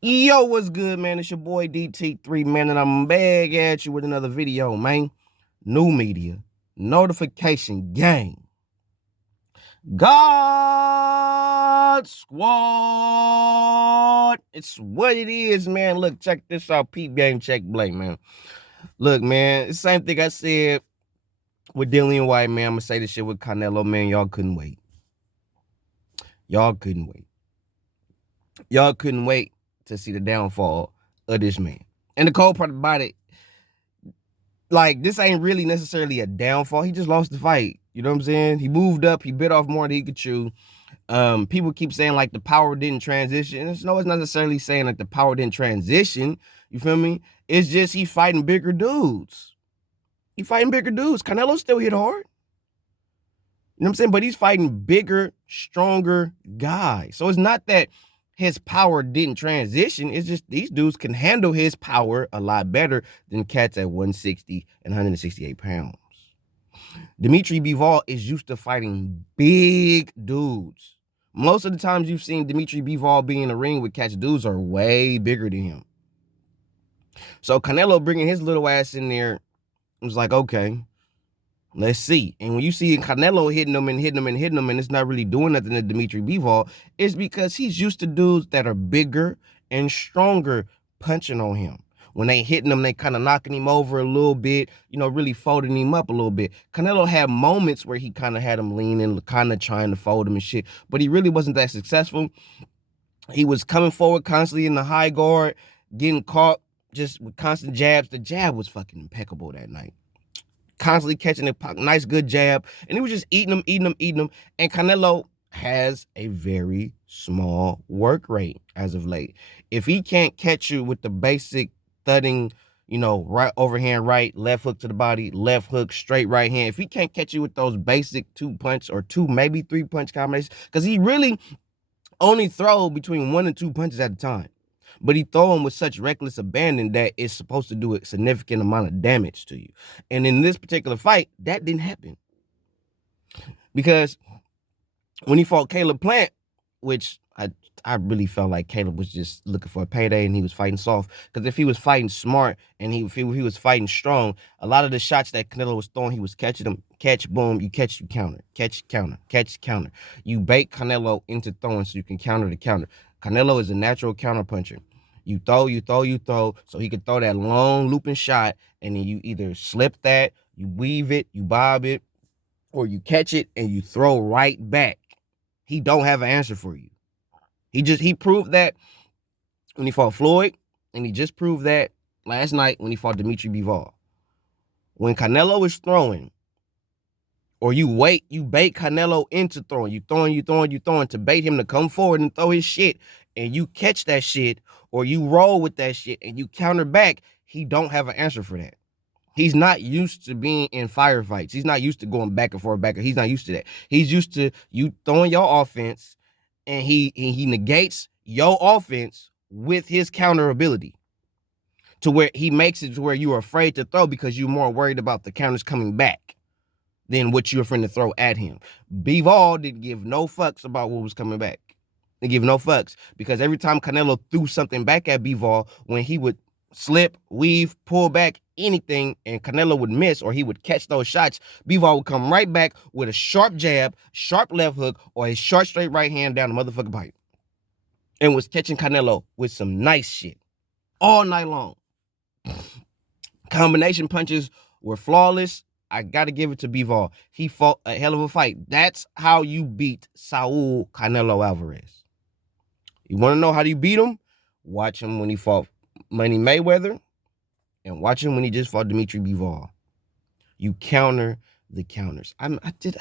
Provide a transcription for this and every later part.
Yo, what's good, man? It's your boy DT3, man, and I'm back at you with another video, man. New media, notification gang, God Squad. It's what it is, man. Look, check this out. Peep game, check blame, man. Look, man, it's the same thing I said with Dillian White, man. I'm gonna say this shit with Canelo, man. Y'all couldn't wait. Y'all couldn't wait. Y'all couldn't wait to see the downfall of this man. And the cold part about it, like, this ain't really necessarily a downfall. He just lost the fight. You know what I'm saying? He moved up. He bit off more than he could chew. People keep saying like the power didn't transition. No, it's not necessarily saying like the power didn't transition. You feel me? It's just he fighting bigger dudes. He fighting bigger dudes. Canelo still hit hard. You know what I'm saying? But he's fighting bigger, stronger guys. So it's not that his power didn't transition. It's just these dudes can handle his power a lot better than cats at 160 and 168 pounds. Dimitri Bivol is used to fighting big dudes. Most of the times you've seen Dimitri Bivol be in the ring with cats, dudes are way bigger than him. So Canelo bringing his little ass in there was like, okay, let's see. And when you see Canelo hitting them and hitting them and hitting them, and it's not really doing nothing to Dimitri Bivol, it's because he's used to dudes that are bigger and stronger punching on him. When they hitting him, they kind of knocking him over a little bit, you know, really folding him up a little bit. Canelo had moments where he kind of had him leaning, kind of trying to fold him and shit, but he really wasn't that successful. He was coming forward constantly in the high guard, getting caught just with constant jabs. The jab was fucking impeccable that night. Constantly catching a nice, good jab. And he was just eating them, eating them, eating them. And Canelo has a very small work rate as of late. If he can't catch you with the basic thudding, you know, right overhand right, left hook to the body, left hook, straight right hand. If he can't catch you with those basic 2-punch or 2, maybe 3-punch combinations, because he really only throw between 1 and 2 punches at a time. But he throw them with such reckless abandon that it's supposed to do a significant amount of damage to you. And in this particular fight, that didn't happen. Because when he fought Caleb Plant, which I really felt like Caleb was just looking for a payday and he was fighting soft. Because if he was fighting smart and if he was fighting strong, a lot of the shots that Canelo was throwing, he was catching them. Catch, boom, you catch, you counter. Catch, counter, catch, counter. You bait Canelo into throwing so you can counter the counter. Canelo is a natural counter puncher. You throw, you throw, you throw, so he could throw that long looping shot, and then you either slip that, you weave it, you bob it, or you catch it and you throw right back. He don't have an answer for you. He proved that when he fought Floyd, and he just proved that last night when he fought Dimitri Bivol. When Canelo is throwing, or you bait Canelo into throwing, you throwing to bait him to come forward and throw his shit, and you catch that shit, or you roll with that shit and you counter back, he don't have an answer for that. He's not used to being in firefights. He's not used to going back and forth, he's not used to that. He's used to you throwing your offense, and he negates your offense with his counter ability, to where he makes it to where you're afraid to throw because you're more worried about the counters coming back than what you're afraid to throw at him. Bivol didn't give no fucks about what was coming back. They give no fucks, because every time Canelo threw something back at Bivol, when he would slip, weave, pull back, anything, and Canelo would miss or he would catch those shots, Bivol would come right back with a sharp jab, sharp left hook, or a short straight right hand down the motherfucking pipe, and was catching Canelo with some nice shit all night long. Combination punches were flawless. I got to give it to Bivol. He fought a hell of a fight. That's how you beat Saul Canelo Alvarez. You want to know how you beat him? Watch him when he fought Money Mayweather, and watch him when he just fought Dimitri Bivol. You counter the counters. I could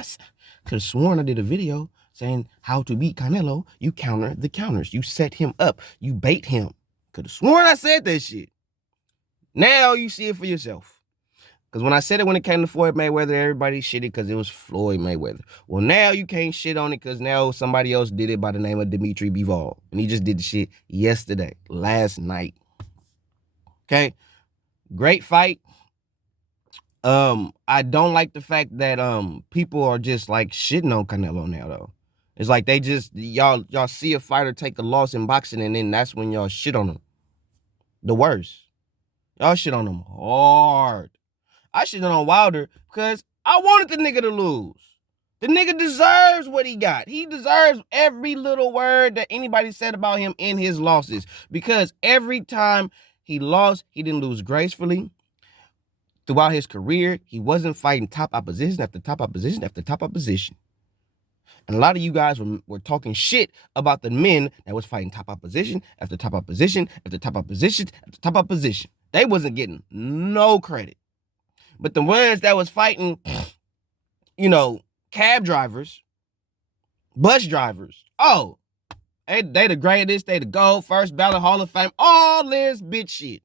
have sworn I did a video saying how to beat Canelo. You counter the counters. You set him up. You bait him. Could have sworn I said that shit. Now you see it for yourself. Because when I said it when it came to Floyd Mayweather, everybody shitted because it was Floyd Mayweather. Well, now you can't shit on it because now somebody else did it by the name of Dimitri Bivol. And he just did the shit yesterday, last night. Okay? Great fight. I don't like the fact that people are just like shitting on Canelo now, though. It's like they just y'all see a fighter take a loss in boxing, and then that's when y'all shit on them. The worst. Y'all shit on them hard. I shit on Wilder because I wanted the nigga to lose. The nigga deserves what he got. He deserves every little word that anybody said about him in his losses. Because every time he lost, he didn't lose gracefully. Throughout his career, he wasn't fighting top opposition after top opposition after top opposition. And a lot of you guys were talking shit about the men that was fighting top opposition after top opposition after top opposition after top opposition. They wasn't getting no credit. But the ones that was fighting, cab drivers, bus drivers, they the greatest, they the GOAT, first ballot Hall of Fame, all this bitch shit.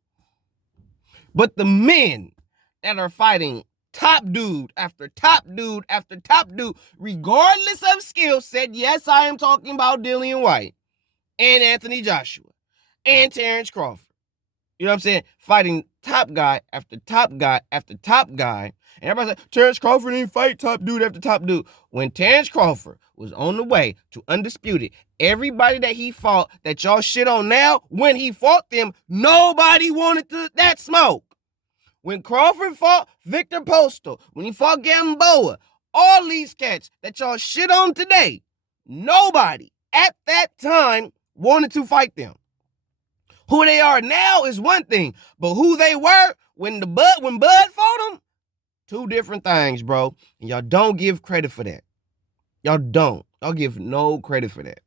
But the men that are fighting top dude after top dude after top dude, regardless of skill set, yes, I am talking about Dillian White and Anthony Joshua and Terrence Crawford. You know what I'm saying? Fighting top guy after top guy after top guy. And everybody said, Terrence Crawford didn't fight top dude after top dude. When Terrence Crawford was on the way to undisputed, everybody that he fought that y'all shit on now, when he fought them, nobody wanted that smoke. When Crawford fought Victor Postal, when he fought Gamboa, all these cats that y'all shit on today, nobody at that time wanted to them. Who they are now is one thing, but who they were when Bud fought them, two different things, bro. And y'all don't give credit for that. Y'all don't. Y'all give no credit for that.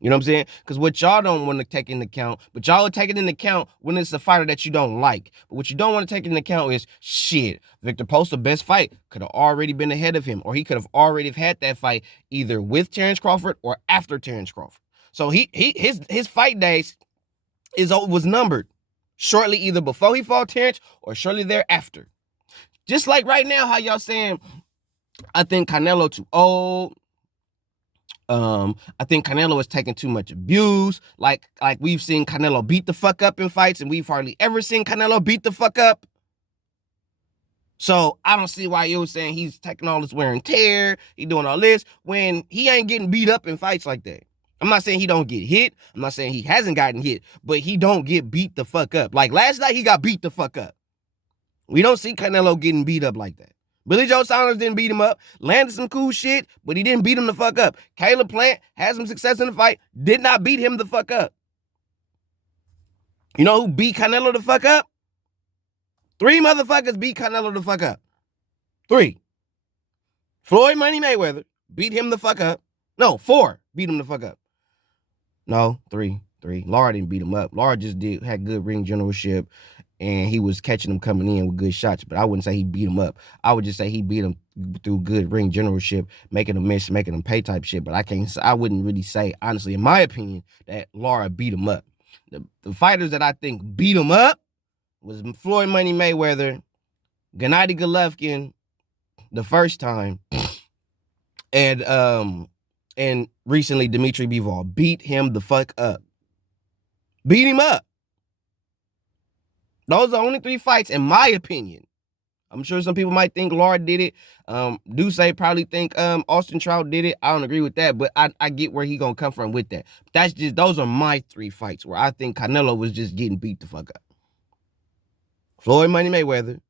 You know what I'm saying? Because what y'all don't want to take into account, but y'all will take it into account when it's a fighter that you don't like. But what you don't want to take into account is, shit, Victor Postal's best fight could have already been ahead of him, or he could have already had that fight either with Terrence Crawford or after Terrence Crawford. So his fight days was numbered shortly either before he fought Terrence or shortly thereafter. Just like right now, how y'all saying, I think Canelo too old. I think Canelo is taking too much abuse. Like we've seen Canelo beat the fuck up in fights, and we've hardly ever seen Canelo beat the fuck up. So I don't see why you're saying he's taking all this wear and tear, he doing all this, when he ain't getting beat up in fights like that. I'm not saying he don't get hit. I'm not saying he hasn't gotten hit, but he don't get beat the fuck up. Like last night, he got beat the fuck up. We don't see Canelo getting beat up like that. Billy Joe Saunders didn't beat him up, landed some cool shit, but he didn't beat him the fuck up. Caleb Plant had some success in the fight, did not beat him the fuck up. You know who beat Canelo the fuck up? 3 motherfuckers beat Canelo the fuck up. 3. Floyd Money Mayweather beat him the fuck up. No, 4 beat him the fuck up. No, 3. Lara didn't beat him up. Lara just had good ring generalship, and he was catching him coming in with good shots, but I wouldn't say he beat him up. I would just say he beat him through good ring generalship, making him miss, making him pay type shit, but I wouldn't really say, honestly, in my opinion, that Lara beat him up. The fighters that I think beat him up was Floyd Money Mayweather, Gennady Golovkin the first time, and recently Dimitri Bivol beat him the fuck up. Beat him up. Those are the only 3 fights, in my opinion. I'm sure some people might think Lara did it. Duce probably think Austin Trout did it. I don't agree with that, but I get where he gonna come from with that. Those are my 3 fights where I think Canelo was just getting beat the fuck up. Floyd Money Mayweather,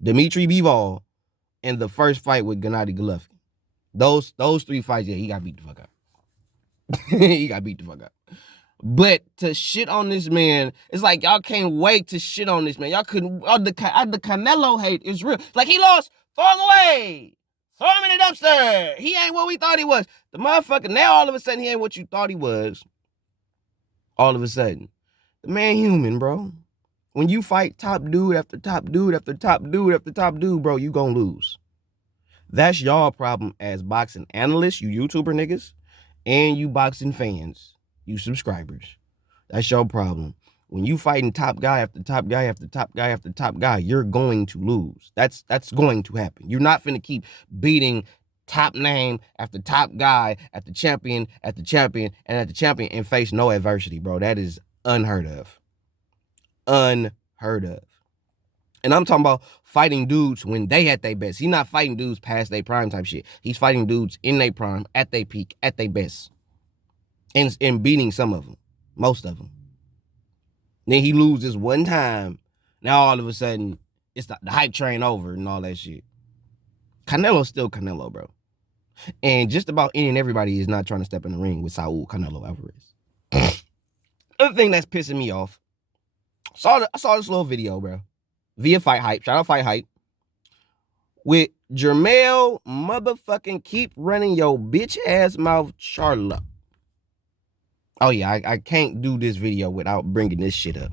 Dimitri Bivol, and the first fight with Gennady Golovkin. Those 3 fights, yeah, he got beat the fuck up. He got beat the fuck up. But to shit on this man, it's like y'all can't wait to shit on this man. Y'all couldn't. The Canelo hate is real. Like he lost, throw him away, throw him in the dumpster. He ain't what we thought he was. The motherfucker now all of a sudden he ain't what you thought he was. All of a sudden, the man human, bro. When you fight top dude after top dude after top dude after top dude, bro, you gonna lose. That's y'all problem as boxing analysts, you YouTuber niggas, and you boxing fans. You subscribers. That's your problem. When you fighting top guy after top guy after top guy after top guy, you're going to lose. That's going to happen. You're not finna keep beating top name after top guy at the champion and at the champion and face no adversity, bro. That is unheard of. Unheard of. And I'm talking about fighting dudes when they at their best. He's not fighting dudes past their prime type shit. He's fighting dudes in their prime, at their peak, at their best. And beating some of them. Most of them. Then he loses one time. Now all of a sudden, it's the hype train over and all that shit. Canelo's still Canelo, bro. And just about any and everybody is not trying to step in the ring with Saul Canelo Alvarez. Other thing that's pissing me off, I saw this little video, bro, via Fight Hype. Shout out Fight Hype. With Jermell motherfucking keep running your bitch ass mouth Charlotte. Oh yeah, I can't do this video without bringing this shit up.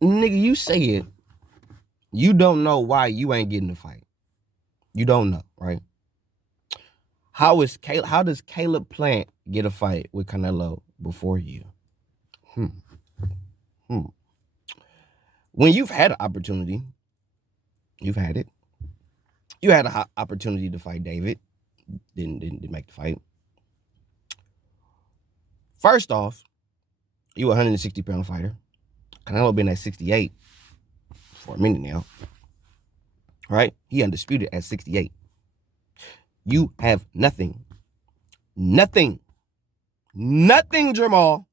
Nigga, you say it. You don't know why you ain't getting the fight. You don't know, right? How does Caleb Plant get a fight with Canelo before you? When you've had an opportunity, you've had it. You had an opportunity to fight David. Didn't make the fight. First off, you a 160-pound fighter. Canelo been at 68 for a minute now. Right? He undisputed at 68. You have nothing, Jamal,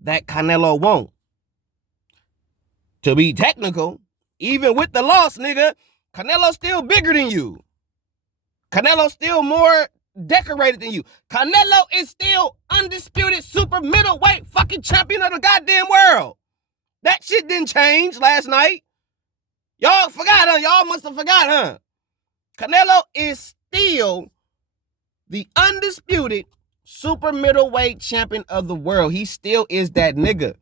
that Canelo won't. To be technical, even with the loss, nigga, Canelo's still bigger than you. Canelo's still more decorated than you. Canelo is still undisputed super middleweight fucking champion of the goddamn world. That shit didn't change last night. Y'all forgot, huh? Y'all must have forgot, huh? Canelo is still the undisputed super middleweight champion of the world. He still is that nigga.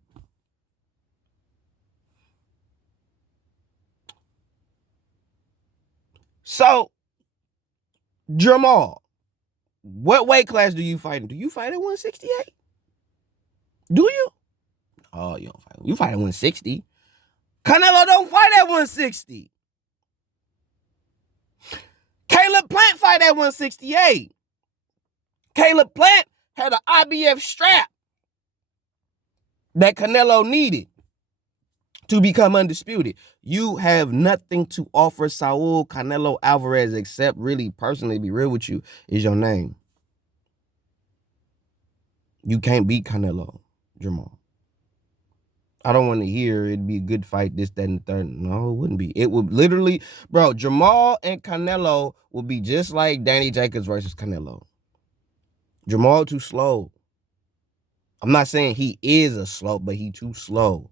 So, Jamal, what weight class do you fight in? Do you fight at 168? Do you? Oh, you don't fight. You fight at 160. Canelo don't fight at 160. Caleb Plant fight at 168. Caleb Plant had an IBF strap that Canelo needed to become undisputed. You have nothing to offer Saul Canelo Alvarez except, really, personally, be real with you, is your name. You can't beat Canelo, Jamal. I don't want to hear it'd be a good fight, this, that, and the third. No, it wouldn't be. It would literally, bro, Jamal and Canelo would be just like Danny Jacobs versus Canelo. Jamal too slow. I'm not saying he is a slow, but he too slow.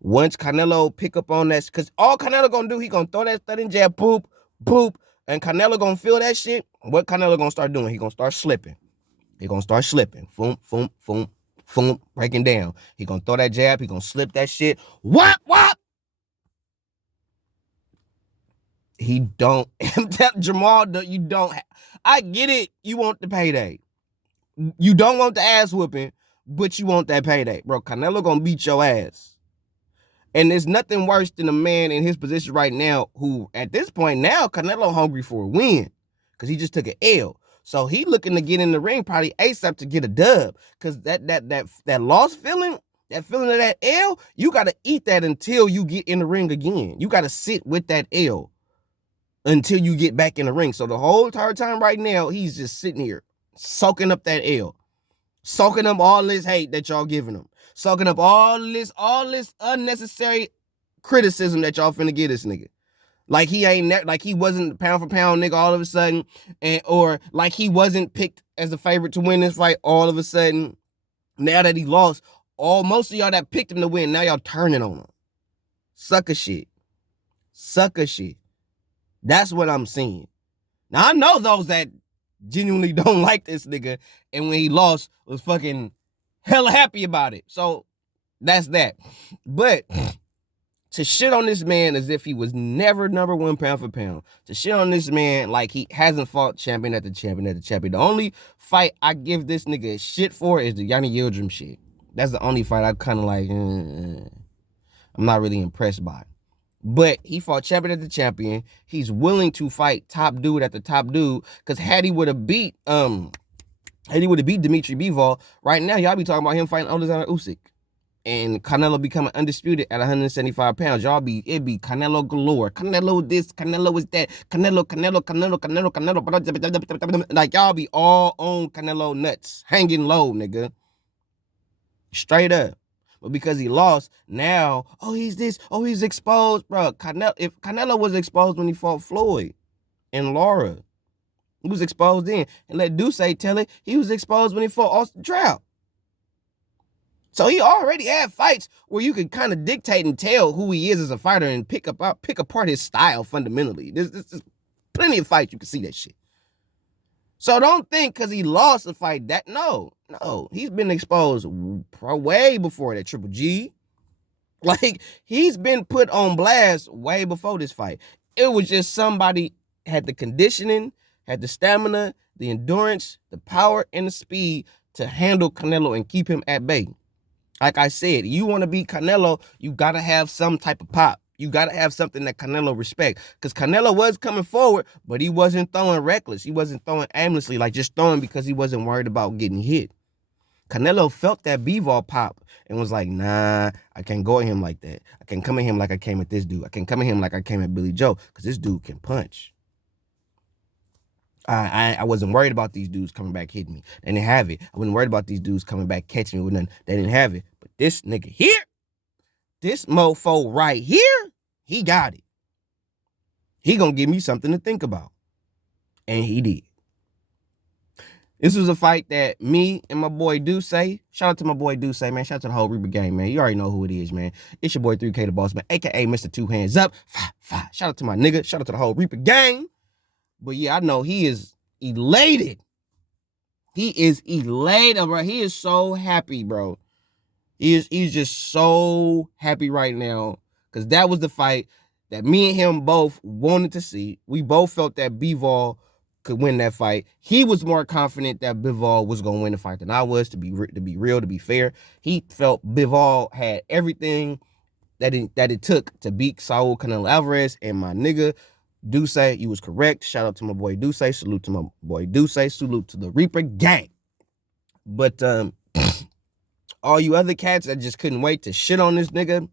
Once Canelo pick up on that, because all Canelo gonna do, he gonna throw that thudding jab, boop, boop, and Canelo gonna feel that shit. What Canelo gonna start doing? He gonna start slipping. He gonna start slipping. Boom, boom, boom, boom, breaking down. He gonna throw that jab. He gonna slip that shit. Whop, whop. He don't. Jamal, you don't. I get it. You want the payday. You don't want the ass whooping, but you want that payday. Bro, Canelo gonna beat your ass. And there's nothing worse than a man in his position right now who, at this point now, Canelo hungry for a win because he just took an L. So he looking to get in the ring probably ASAP to get a dub, because that loss feeling, that feeling of that L, you got to eat that until you get in the ring again. You got to sit with that L until you get back in the ring. So the whole entire time right now, he's just sitting here soaking up that L, soaking up all this hate that y'all giving him, soaking up all this unnecessary criticism that y'all finna give this nigga. Like he ain't, like he wasn't pound for pound nigga all of a sudden, or like he wasn't picked as a favorite to win this fight all of a sudden. Now that he lost, most of y'all that picked him to win, now y'all turning on him. Sucker shit. That's what I'm seeing. Now I know those that genuinely don't like this nigga, and when he lost was fucking hella happy about it. So that's that. But to shit on this man as if he was never number one pound for pound, to shit on this man like he hasn't fought champion after champion after champion. The only fight I give this nigga shit for is the Yanni Yildirim shit. That's the only fight I kind of like, I'm not really impressed by. But he fought champion after champion. He's willing to fight top dude after top dude, because had he would have beat Dimitri Bivol, right now y'all be talking about him fighting Alexander Usyk. and Canelo becoming undisputed at 175 pounds, it'd be Canelo galore. Canelo this, Canelo is that, Canelo. Like, y'all be all on Canelo nuts, hanging low, nigga. Straight up. But because he lost, now, oh, he's this, oh, he's exposed, bro. If Canelo was exposed when he fought Floyd and Laura, he was exposed then. And let Duce tell it, he was exposed when he fought Austin Trout. So he already had fights where you could kind of dictate and tell who he is as a fighter and pick apart his style fundamentally. There's plenty of fights you can see that shit. So don't think because he lost a fight that, no, he's been exposed way before that, Triple G. Like, he's been put on blast way before this fight. It was just somebody had the conditioning, had the stamina, the endurance, the power, and the speed to handle Canelo and keep him at bay. Like I said, you want to beat Canelo, you got to have some type of pop. You got to have something that Canelo respects. Because Canelo was coming forward, but he wasn't throwing reckless. He wasn't throwing aimlessly, like just throwing because he wasn't worried about getting hit. Canelo felt that B-ball pop and was like, nah, I can't go at him like that. I can't come at him like I came at this dude. I can't come at him like I came at Billy Joe because this dude can punch. I wasn't worried about these dudes coming back hitting me. They didn't have it. I wasn't worried about these dudes coming back catching me with nothing. They didn't have it. But this nigga here, this mofo right here, he got it. He gonna give me something to think about. And he did. This was a fight that me and my boy Duce, shout out to my boy Duce, man. Shout out to the whole Reaper gang, man. You already know who it is, man. It's your boy 3K the Boss, man, a.k.a. Mr. Two Hands Up. Shout out to my nigga. Shout out to the whole Reaper gang. But yeah, I know he is elated. He is elated, bro. He is so happy, bro. He's just so happy right now. Because that was the fight that me and him both wanted to see. We both felt that Bivol could win that fight. He was more confident that Bivol was going to win the fight than I was, to be real, to be fair. He felt Bivol had everything that it took to beat Saul Canelo Alvarez, and my nigga Duce, you was correct. Shout out to my boy Duce. Salute to my boy Duce. Salute to the Reaper gang. But all you other cats that just couldn't wait to shit on this nigga,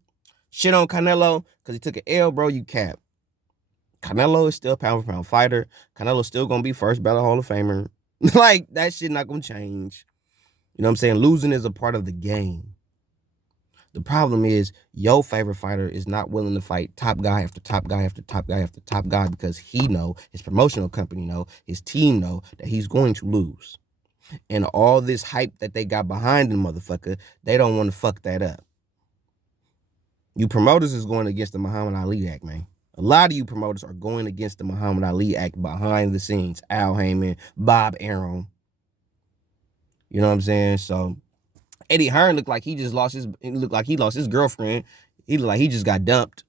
shit on Canelo because he took an L, bro, you cap. Canelo is still a pound for pound fighter. Canelo's still gonna be first ballot Hall of Famer. Like, that shit not gonna change. You know what I'm saying? Losing is a part of the game. The problem is your favorite fighter is not willing to fight top guy after top guy after top guy after top guy because he know, his promotional company know, his team know that he's going to lose. And all this hype that they got behind the motherfucker, they don't want to fuck that up. You promoters is going against the Muhammad Ali Act, man. A lot of you promoters are going against the Muhammad Ali Act behind the scenes. Al Heyman, Bob Arum. You know what I'm saying? So Eddie Hearn looked like he lost his girlfriend. He looked like he just got dumped.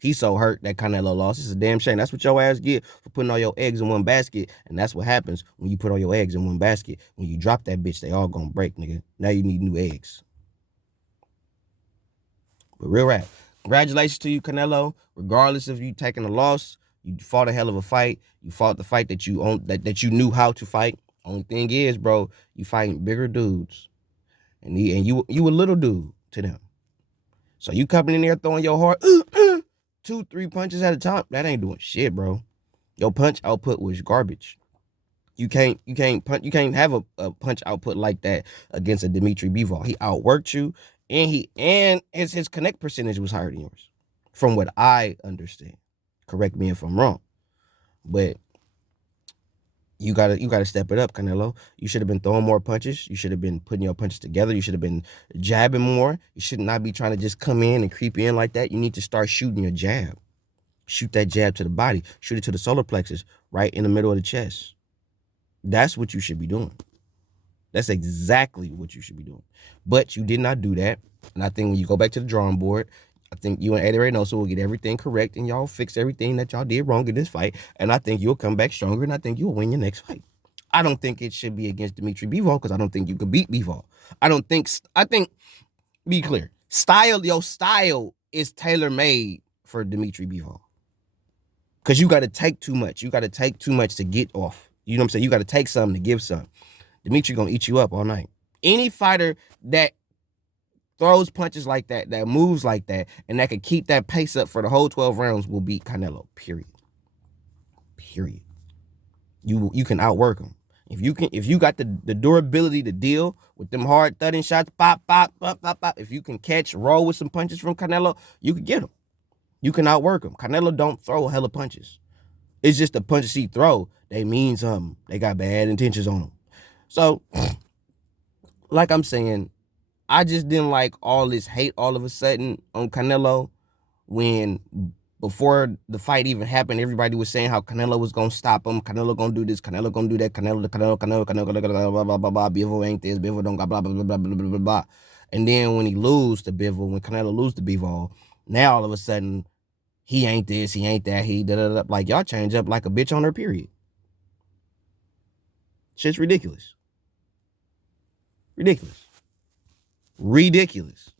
He's so hurt that Canelo lost. It's a damn shame. That's what your ass get for putting all your eggs in one basket. And that's what happens when you put all your eggs in one basket. When you drop that bitch, they all gonna break, nigga. Now you need new eggs. But real rap. Congratulations to you, Canelo. Regardless of you taking a loss, you fought a hell of a fight. You fought the fight that you own, that you knew how to fight. Only thing is, bro, you fighting bigger dudes. And you a little dude to them. So you coming in there throwing your heart 2-3 punches at a time, that ain't doing shit, bro. Your punch output was garbage. You can't have a punch output like that against a Dimitri Bivol. He outworked you, and his connect percentage was higher than yours, from what I understand. Correct me if I'm wrong, but you gotta step it up, Canelo. You should have been throwing more punches. You should have been putting your punches together. You should have been jabbing more. You should not be trying to just come in and creep in like that. You need to start shooting your jab. Shoot that jab to the body. Shoot it to the solar plexus, right in the middle of the chest. That's what you should be doing. That's exactly what you should be doing. But you did not do that. And I think when you go back to the drawing board, I think you and Eddie Reynoso will get everything correct and y'all fix everything that y'all did wrong in this fight. And I think you'll come back stronger and I think you'll win your next fight. I don't think it should be against Dimitri Bivol because I don't think you could beat Bivol. I think, be clear, your style is tailor-made for Dimitri Bivol. Because you got to take too much. You got to take too much to get off. You know what I'm saying? You got to take something to give some. Dimitri gonna eat you up all night. Any fighter that throws punches like that, that moves like that, and that can keep that pace up for the whole 12 rounds will beat Canelo. Period. Period. You can outwork him. If you got the durability to deal with them hard thudding shots, pop, pop, pop, pop, pop. If you can roll with some punches from Canelo, you can get him. You can outwork him. Canelo don't throw hella punches. It's just the punches he throw, they mean something. They got bad intentions on them. So, like I'm saying, I just didn't like all this hate all of a sudden on Canelo when before the fight even happened, everybody was saying how Canelo was gonna stop him, Canelo gonna do this, Canelo gonna do that, Canelo, blah, blah, blah, blah, Bivol ain't this, Bivol don't got blah, blah, blah, blah, blah, blah, blah. And then when he lose to Bivol, when Canelo lose to Bivol, now all of a sudden, he ain't this, he ain't that, he da-da-da. Like, y'all change up like a bitch on her period. Shit's ridiculous. Ridiculous. Ridiculous.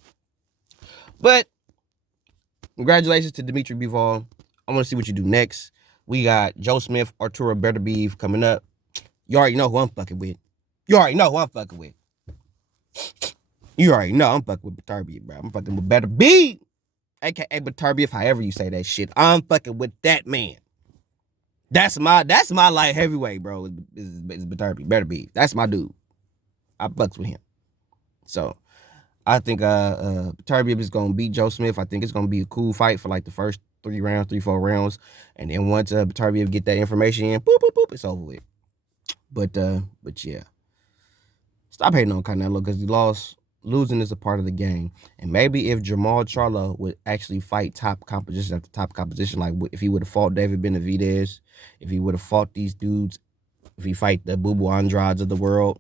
But congratulations to Dimitri Bivol. I want to see what you do next. We got Joe Smith, Arturo Beterbiev coming up. You already know who I'm fucking with. You already know I'm fucking with Beterbiev, bro. I'm fucking with Beterbiev. AKA Beterbiev, however you say that shit. I'm fucking with that man. That's my light heavyweight, bro. Is Beterbiev. That's my dude. I fucks with him. So I think Beterbiev is gonna beat Joe Smith. I think it's gonna be a cool fight for like the first 4 rounds. And then once Beterbiev get that information in, boop, boop, boop, it's over with. But yeah. Stop hating on Canelo because he lost. Losing is a part of the game. And maybe if Jamal Charlo would actually fight top competition after top competition, like if he would have fought David Benavidez, if he would have fought these dudes, if he fight the Boo Boo Andrades of the world,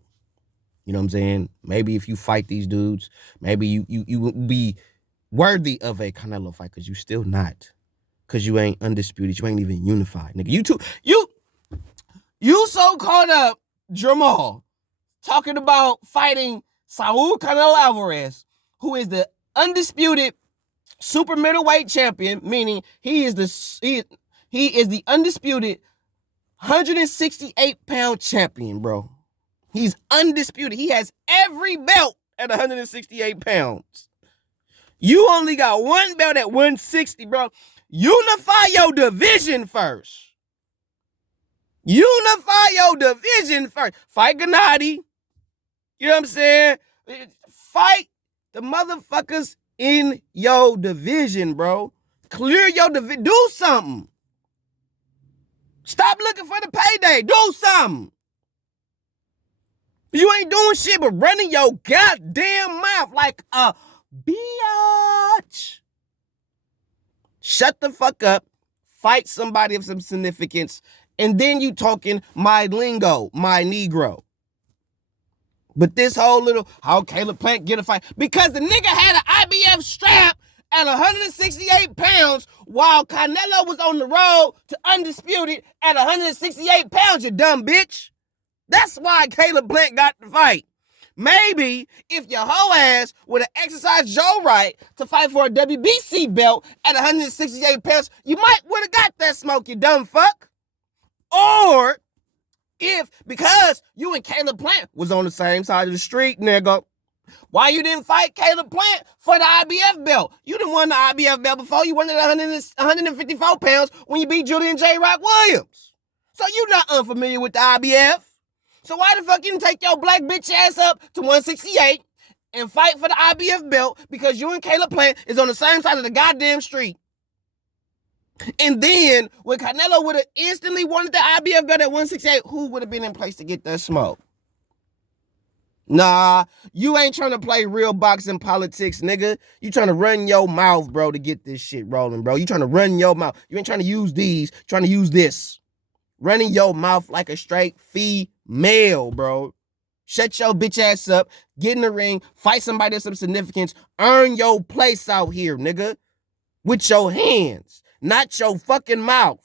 you know what I'm saying? Maybe if you fight these dudes, maybe you would be worthy of a Canelo fight because you still not. Because you ain't undisputed. You ain't even unified. Nigga, you so caught up, Jamal, talking about fighting Saul Canelo Alvarez, who is the undisputed super middleweight champion, meaning he is the undisputed 168-pound champion, bro. He's undisputed. He has every belt at 168 pounds. You only got one belt at 160, bro. Unify your division first. Unify your division first. Fight Gennady. You know what I'm saying? Fight the motherfuckers in your division, bro. Clear your division. Do something. Stop looking for the payday. Do something. You ain't doing shit but running your goddamn mouth like a biatch. Shut the fuck up. Fight somebody of some significance. And then you talking my lingo, my Negro. But this whole little, how Caleb Plant get a fight? Because the nigga had an IBF strap at 168 pounds while Canelo was on the road to undisputed at 168 pounds, you dumb bitch. That's why Caleb Plant got the fight. Maybe if your hoe ass would have exercised your right to fight for a WBC belt at 168 pounds, you might would have got that smoke, you dumb fuck. Or if, because you and Caleb Plant was on the same side of the street, nigga, why you didn't fight Caleb Plant for the IBF belt? You didn't won the IBF belt before. You won it at 154 pounds when you beat Julian J. Rock Williams. So you not unfamiliar with the IBF. So why the fuck you didn't take your black bitch ass up to 168 and fight for the IBF belt because you and Caleb Plant is on the same side of the goddamn street? And then when Canelo would have instantly wanted the IBF belt at 168, who would have been in place to get that smoke? Nah, you ain't trying to play real boxing politics, nigga. You trying to run your mouth, bro, to get this shit rolling, bro. You trying to run your mouth. You ain't trying to use these, trying to use this. Running your mouth like a straight female, bro. Shut your bitch ass up, get in the ring, fight somebody of some significance, earn your place out here, nigga. With your hands, not your fucking mouth.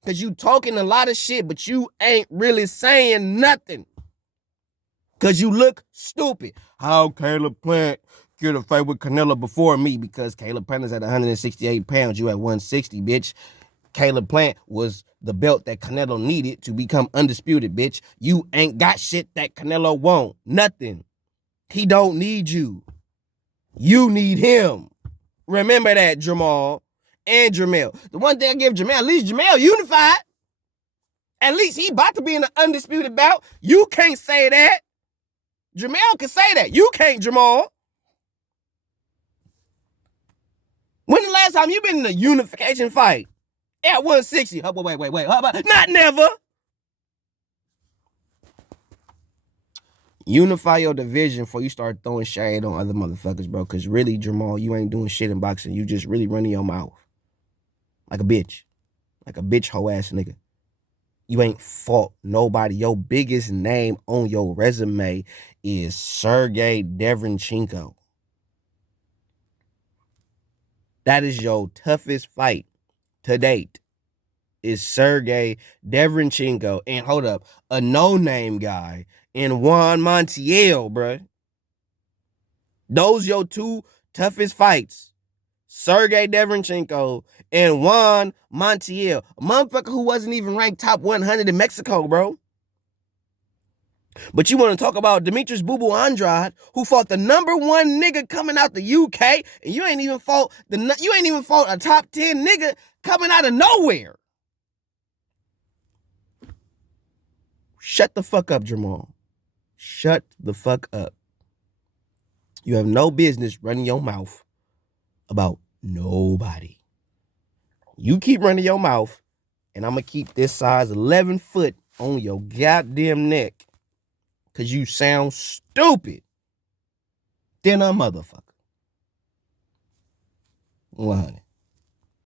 Because you talking a lot of shit, but you ain't really saying nothing. Because you look stupid. How Caleb Plant get a fight with Canelo before me? Because Caleb Plant is at 168 pounds. You at 160, bitch. Caleb Plant was the belt that Canelo needed to become undisputed, bitch. You ain't got shit that Canelo won't. Nothing. He don't need you. You need him. Remember that, Jamal and Jamel. The one thing I give Jamel, at least Jamel unified. At least he about to be in an undisputed bout. You can't say that. Jamel can say that. You can't, Jamal. When the last time you been in a unification fight? At 160. Oh, wait. How about not never? Unify your division before you start throwing shade on other motherfuckers, bro. Because really, Jamal, you ain't doing shit in boxing. You just really running your mouth. Like a bitch. Like a bitch hoe ass nigga. You ain't fought nobody. Your biggest name on your resume is Sergey Deverenchenko. That is your toughest fight to date. Is Sergey Deverenchenko. And hold up, a no-name guy in Juan Montiel, bruh. Those your two toughest fights. Sergey Deverenchenko and Juan Montiel. A motherfucker who wasn't even ranked top 100 in Mexico, bro. But you want to talk about Demetrius Boo Boo Andrade, who fought the number one nigga coming out the UK, and you ain't even fought a top 10 nigga coming out of nowhere. Shut the fuck up, Jamal. Shut the fuck up. You have no business running your mouth about nobody. You keep running your mouth, and I'm going to keep this size 11 foot on your goddamn neck because you sound stupid than a motherfucker. 100.